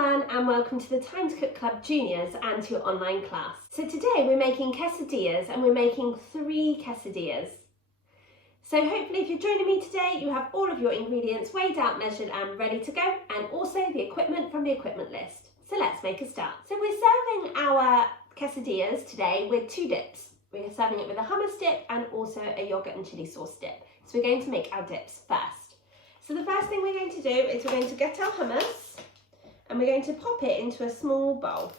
everyone and welcome to the Time to Cook Club Juniors and to your online class. So today we're making quesadillas and we're making 3 quesadillas. So hopefully if you're joining me today you have all of your ingredients weighed out, measured and ready to go, and also the equipment from the equipment list. So let's make a start. So we're serving our quesadillas today with 2 dips. We're serving it with a hummus dip and also a yogurt and chili sauce dip. So we're going to make our dips first. So the first thing we're going to do is we're going to get our hummus and we're going to pop it into a small bowl.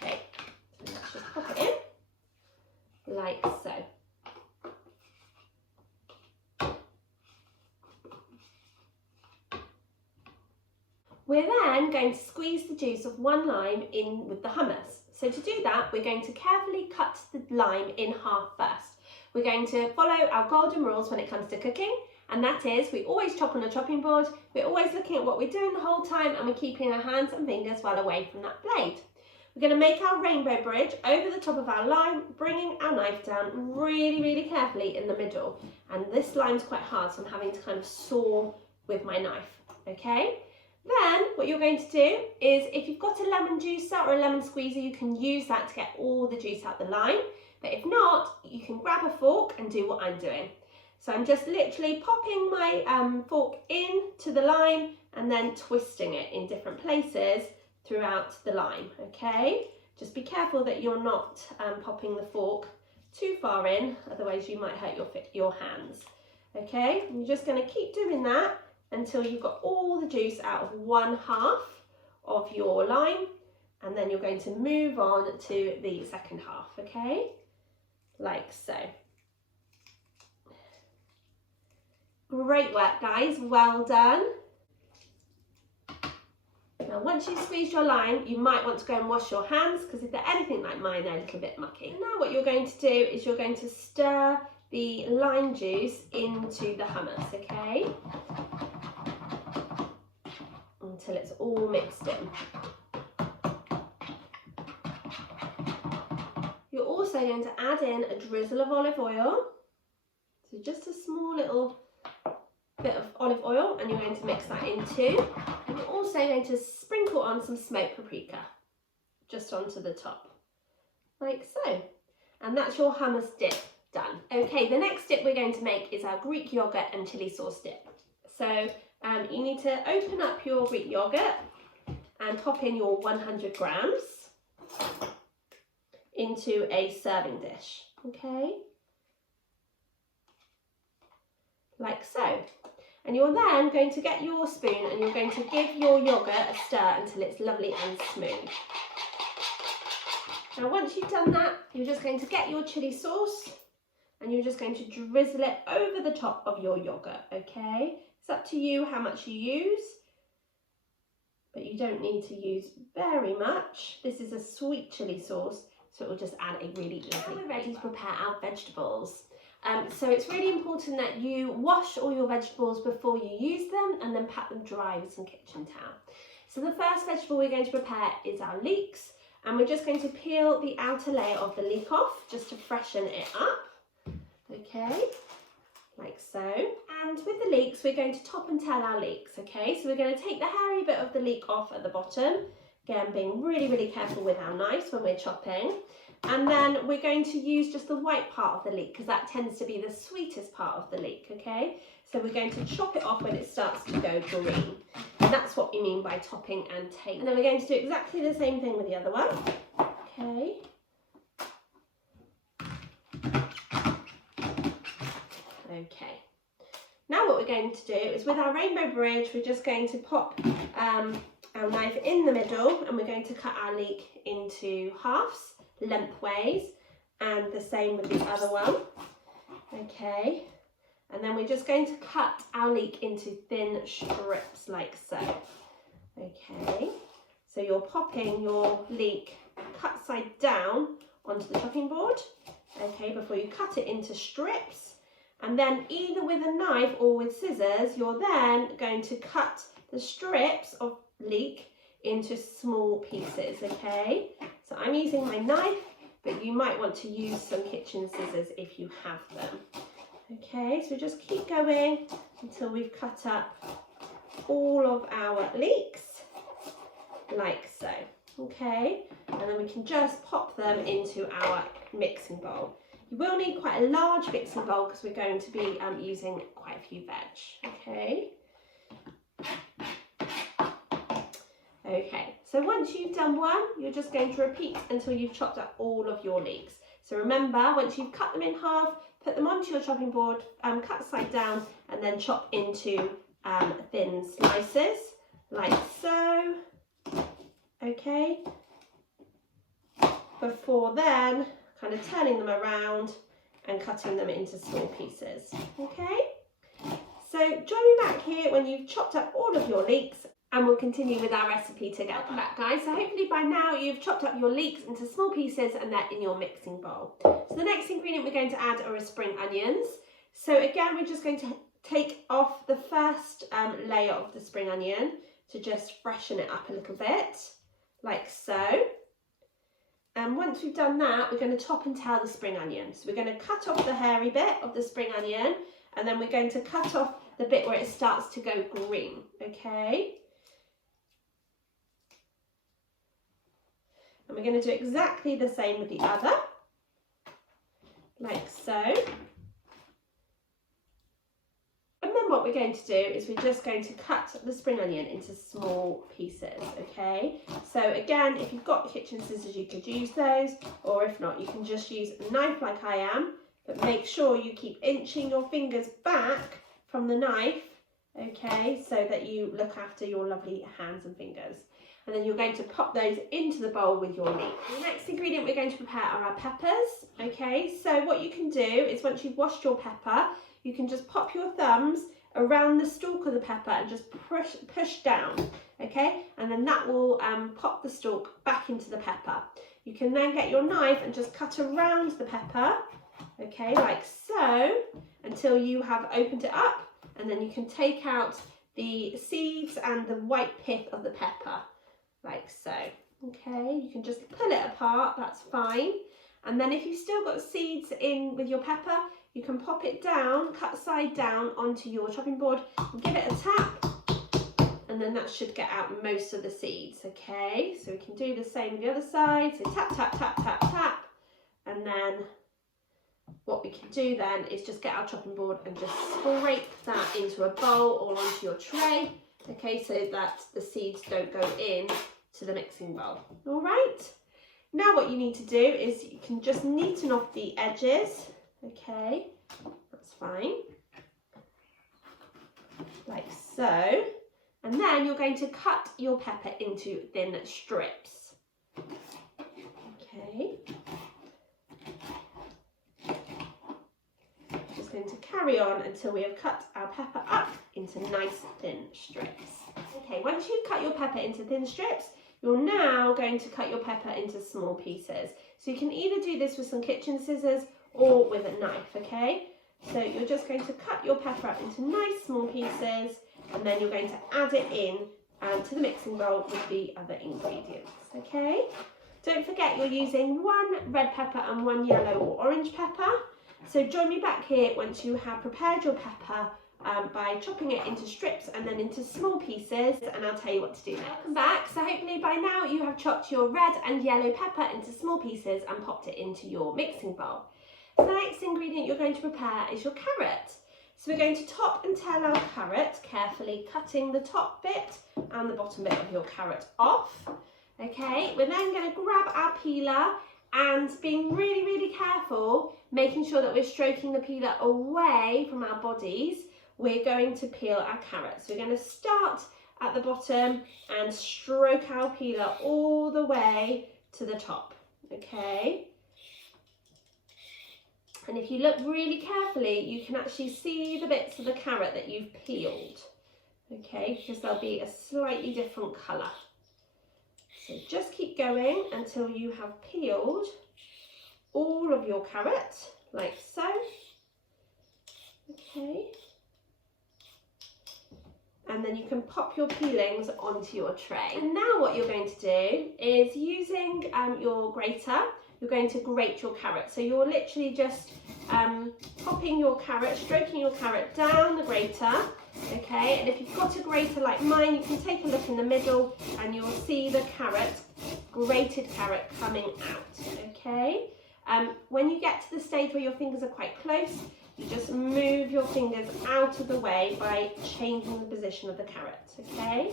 Okay, so let's just pop it in like so. We're then going to squeeze the juice of 1 lime in with the hummus. So to do that, we're going to carefully cut the lime in half first. We're going to follow our golden rules when it comes to cooking, and that is we always chop on a chopping board, we're always looking at what we're doing the whole time, and we're keeping our hands and fingers well away from that blade. We're going to make our rainbow bridge over the top of our lime, bringing our knife down really carefully in the middle. And this lime's quite hard, so I'm having to kind of saw with my knife, okay? Then what you're going to do is, if you've got a lemon juicer or a lemon squeezer, you can use that to get all the juice out the lime. But if not, you can grab a fork and do what I'm doing. So I'm just literally popping my fork into the lime and then twisting it in different places throughout the lime, okay? Just be careful that you're not popping the fork too far in, otherwise you might hurt your hands, okay? And you're just going to keep doing that until you've got all the juice out of 1/2 of your lime, and then you're going to move on to the second half, okay? Like so. Great work, guys, well done. Now once you've squeezed your lime, you might want to go and wash your hands, because if they're anything like mine, they're a little bit mucky. And now what you're going to do is you're going to stir the lime juice into the hummus, okay? Until it's all mixed in. You're also going to add in a drizzle of olive oil, so just a small little bit of olive oil, and you're going to mix that in too. And you're also going to sprinkle on some smoked paprika, just onto the top, like so. And that's your hummus dip done. Okay, the next dip we're going to make is our Greek yogurt and chili sauce dip. So you need to open up your Greek yogurt and pop in your 100 grams into a serving dish, okay? Like so. And you're then going to get your spoon and you're going to give your yogurt a stir until it's lovely and smooth. Now once you've done that, you're just going to get your chili sauce and you're just going to drizzle it over the top of your yogurt, okay? It's up to you how much you use, but you don't need to use very much. This is a sweet chili sauce, so it will just add a really lovely. Now we're ready to prepare our vegetables. So it's really important that you wash all your vegetables before you use them and then pat them dry with some kitchen towel. So the first vegetable we're going to prepare is our leeks, and we're just going to peel the outer layer of the leek off just to freshen it up, okay, like so. And with the leeks, we're going to top and tail our leeks, okay? So we're going to take the hairy bit of the leek off at the bottom, again being really careful with our knives when we're chopping. And then we're going to use just the white part of the leek, because that tends to be the sweetest part of the leek, okay? So we're going to chop it off when it starts to go green. And that's what we mean by topping and tailing. And then we're going to do exactly the same thing with the other one, okay? Okay. Now what we're going to do is, with our rainbow bridge, we're just going to pop our knife in the middle and we're going to cut our leek into halves, lengthways, and the same with the other one, okay? And then we're just going to cut our leek into thin strips like so, okay? So you're popping your leek cut side down onto the chopping board, okay, before you cut it into strips. And then either with a knife or with scissors, you're then going to cut the strips of leek into small pieces, okay? So I'm using my knife, but you might want to use some kitchen scissors if you have them. Okay, so just keep going until we've cut up all of our leeks, like so, okay? And then we can just pop them into our mixing bowl. You will need quite a large mixing bowl because we're going to be using quite a few veg, okay? Okay, so once you've done one, you're just going to repeat until you've chopped up all of your leeks. So remember, once you've cut them in half, put them onto your chopping board, cut side down, and then chop into thin slices, like so, okay? Before then, kind of turning them around and cutting them into small pieces, okay? So join me back here when you've chopped up all of your leeks, and we'll continue with our recipe together. Welcome back, guys. So hopefully by now you've chopped up your leeks into small pieces and they're in your mixing bowl. So the next ingredient we're going to add are spring onions. So again, we're just going to take off the first layer of the spring onion to just freshen it up a little bit, like so. And once we've done that, we're going to top and tail the spring onion. So we're going to cut off the hairy bit of the spring onion, and then we're going to cut off the bit where it starts to go green, okay? And we're going to do exactly the same with the other, like so. And then what we're going to do is we're just going to cut the spring onion into small pieces, okay? So again, if you've got kitchen scissors, you could use those, or if not, you can just use a knife like I am, but make sure you keep inching your fingers back from the knife, okay, so that you look after your lovely hands and fingers. And then you're going to pop those into the bowl with your leeks. The next ingredient we're going to prepare are our peppers, okay? So what you can do is once you've washed your pepper, you can just pop your thumbs around the stalk of the pepper and just push down, okay? And then that will pop the stalk back into the pepper. You can then get your knife and just cut around the pepper, okay, like so, until you have opened it up, and then you can take out the seeds and the white pith of the pepper, like so, okay? You can just pull it apart, that's fine. And then if you've still got seeds in with your pepper, you can pop it down, cut side down onto your chopping board, and give it a tap, and then that should get out most of the seeds, okay? So we can do the same with the other side, so tap, tap, tap, tap, tap, and then what we can do then is just get our chopping board and just scrape that into a bowl or onto your tray, okay, so that the seeds don't go in to the mixing bowl. All right, now what you need to do is you can just neaten off the edges, okay, that's fine, like so, and then you're going to cut your pepper into thin strips, okay. Just going to carry on until we have cut our pepper up into nice thin strips. Okay, once you've cut your pepper into thin strips, you're now going to cut your pepper into small pieces. So you can either do this with some kitchen scissors or with a knife, okay? So you're just going to cut your pepper up into nice small pieces, and then you're going to add it in to the mixing bowl with the other ingredients, okay? Don't forget you're using one red pepper and one yellow or orange pepper. So join me back here once you have prepared your pepper by chopping it into strips and then into small pieces, and I'll tell you what to do next. Welcome back. So hopefully by now you have chopped your red and yellow pepper into small pieces and popped it into your mixing bowl. So the next ingredient you're going to prepare is your carrot. So we're going to top and tail our carrot, carefully cutting the top bit and the bottom bit of your carrot off. Okay, we're then going to grab our peeler and being really, really careful, making sure that we're stroking the peeler away from our bodies, we're going to peel our carrots. So we're going to start at the bottom and stroke our peeler all the way to the top, okay? And if you look really carefully, you can actually see the bits of the carrot that you've peeled, okay? Because they'll be a slightly different colour. So just keep going until you have peeled all of your carrot, like so, okay? And then you can pop your peelings onto your tray. And now what you're going to do is using your grater, you're going to grate your carrot. So you're literally just popping your carrot, stroking your carrot down the grater, Okay, and if you've got a grater like mine, you can take a look in the middle and you'll see the carrot, grated carrot, coming out. Okay, when you get to the stage where your fingers are quite close, you just move your fingers out of the way by changing the position of the carrot. Okay,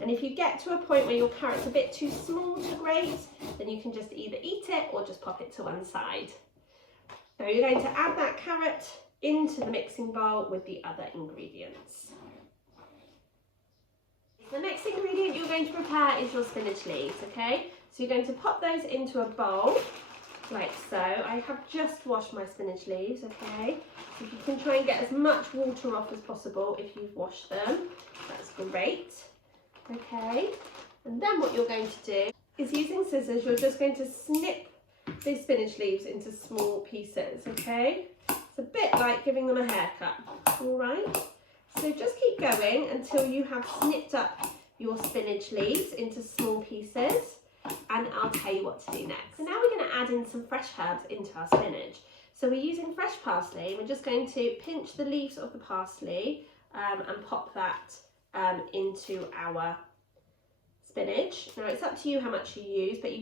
and if you get to a point where your carrot's a bit too small to grate, then you can just either eat it or just pop it to one side. So you're going to add that carrot into the mixing bowl with the other ingredients. The next ingredient you're going to prepare is your spinach leaves, okay? So you're going to pop those into a bowl, like so. I have just washed my spinach leaves, okay? So if you can try and get as much water off as possible if you've washed them, that's great, okay? And then what you're going to do is, using scissors, you're just going to snip these spinach leaves into small pieces, okay? It's a bit like giving them a haircut, all right? So just keep going until you have snipped up your spinach leaves into small pieces, and I'll tell you what to do next. So now we're going to add in some fresh herbs into our spinach. So we're using fresh parsley. We're just going to pinch the leaves of the parsley and pop that into our spinach. Now it's up to you how much you use, but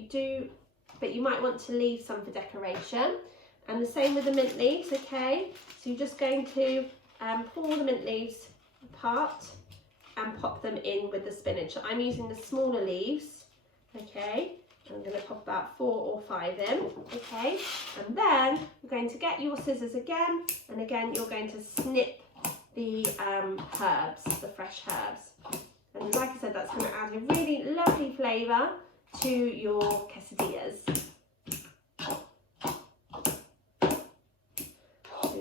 you might want to leave some for decoration. And the same with the mint leaves, okay? So you're just going to pull the mint leaves apart and pop them in with the spinach. I'm using the smaller leaves, okay? I'm going to pop about 4 or 5 in, okay? And then you're going to get your scissors again, and again you're going to snip the herbs, the fresh herbs. And like I said, that's going to add a really lovely flavour to your quesadillas.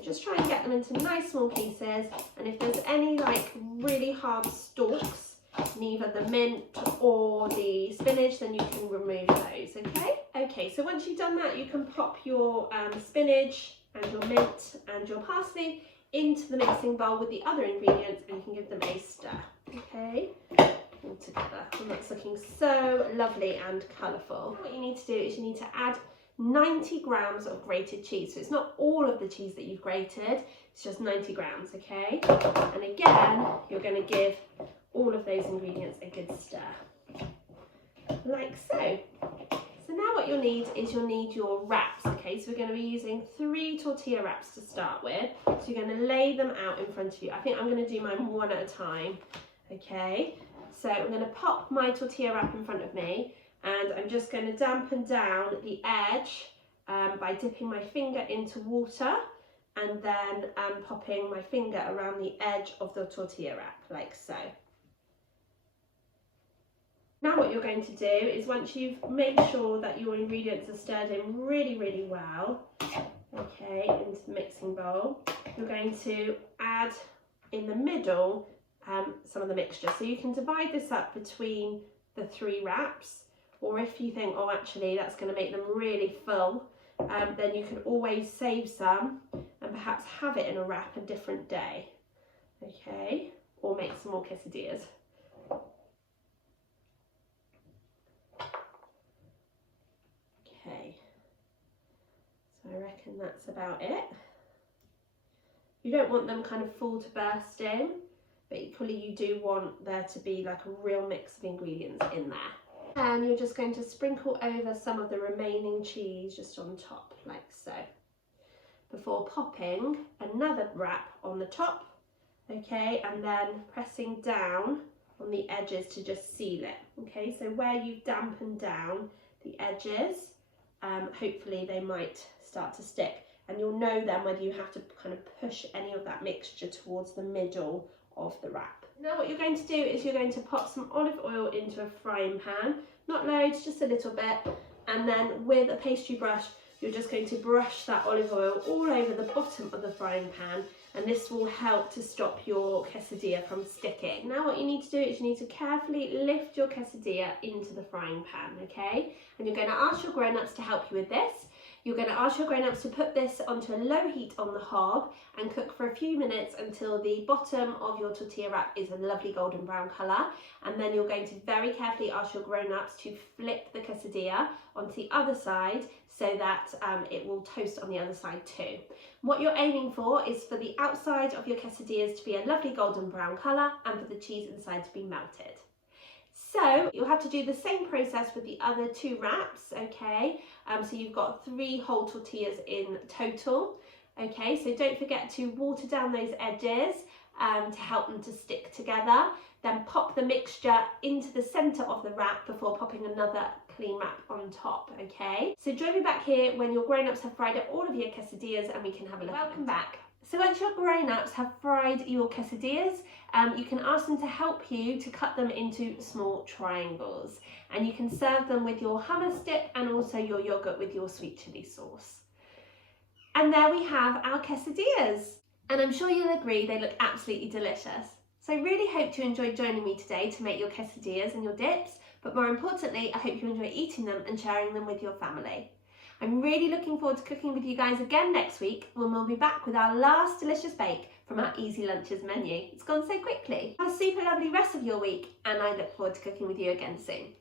Just try and get them into nice small pieces, and if there's any like really hard stalks, neither the mint or the spinach, then you can remove those, okay? Okay, so once you've done that, you can pop your spinach and your mint and your parsley into the mixing bowl with the other ingredients, and you can give them a stir, okay? All together, and that's looking so lovely and colourful. What you need to do is you need to add 90 grams of grated cheese. So it's not all of the cheese that you've grated, it's just 90 grams, okay? And again, you're going to give all of those ingredients a good stir, like so. So now what you'll need is you'll need your wraps, okay? So we're going to be using 3 tortilla wraps to start with. So you're going to lay them out in front of you. I think I'm going to do mine one at a time, okay? So I'm going to pop my tortilla wrap in front of me, and I'm just going to dampen down the edge by dipping my finger into water and then popping my finger around the edge of the tortilla wrap, like so. Now what you're going to do is, once you've made sure that your ingredients are stirred in really, really well, okay, into the mixing bowl, you're going to add in the middle some of the mixture. So you can divide this up between the 3 wraps, or if you think, oh, actually that's going to make them really full, then you can always save some and perhaps have it in a wrap a different day, okay, or make some more quesadillas. Okay, so I reckon that's about it. You don't want them kind of full to bursting, but equally you do want there to be like a real mix of ingredients in there. And you're just going to sprinkle over some of the remaining cheese just on top, like so, before popping another wrap on the top, okay, and then pressing down on the edges to just seal it, okay? So where you've dampened down the edges, hopefully they might start to stick, and you'll know then whether you have to kind of push any of that mixture towards the middle of the wrap. Now what you're going to do is you're going to pop some olive oil into a frying pan, not loads, just a little bit, and then with a pastry brush you're just going to brush that olive oil all over the bottom of the frying pan, and this will help to stop your quesadilla from sticking. Now what you need to do is you need to carefully lift your quesadilla into the frying pan, okay? And you're going to ask your grown-ups to help you with this. You're going to ask your grown-ups to put this onto a low heat on the hob and cook for a few minutes until the bottom of your tortilla wrap is a lovely golden brown colour. And then you're going to very carefully ask your grown-ups to flip the quesadilla onto the other side so that it will toast on the other side too. What you're aiming for is for the outside of your quesadillas to be a lovely golden brown colour and for the cheese inside to be melted. So you'll have to do the same process with the other 2 wraps, okay? So you've got 3 whole tortillas in total, okay? So don't forget to water down those edges to help them to stick together. Then pop the mixture into the centre of the wrap before popping another clean wrap on top, okay? So join me back here when your grown-ups have fried up all of your quesadillas and we can have a look. Welcome back. So once your grown-ups have fried your quesadillas, you can ask them to help you to cut them into small triangles. And you can serve them with your hummus dip and also your yogurt with your sweet chili sauce. And there we have our quesadillas. And I'm sure you'll agree they look absolutely delicious. So I really hope you enjoyed joining me today to make your quesadillas and your dips, but more importantly, I hope you enjoy eating them and sharing them with your family. I'm really looking forward to cooking with you guys again next week when we'll be back with our last delicious bake from our Easy Lunches menu. It's gone so quickly. Have a super lovely rest of your week and I look forward to cooking with you again soon.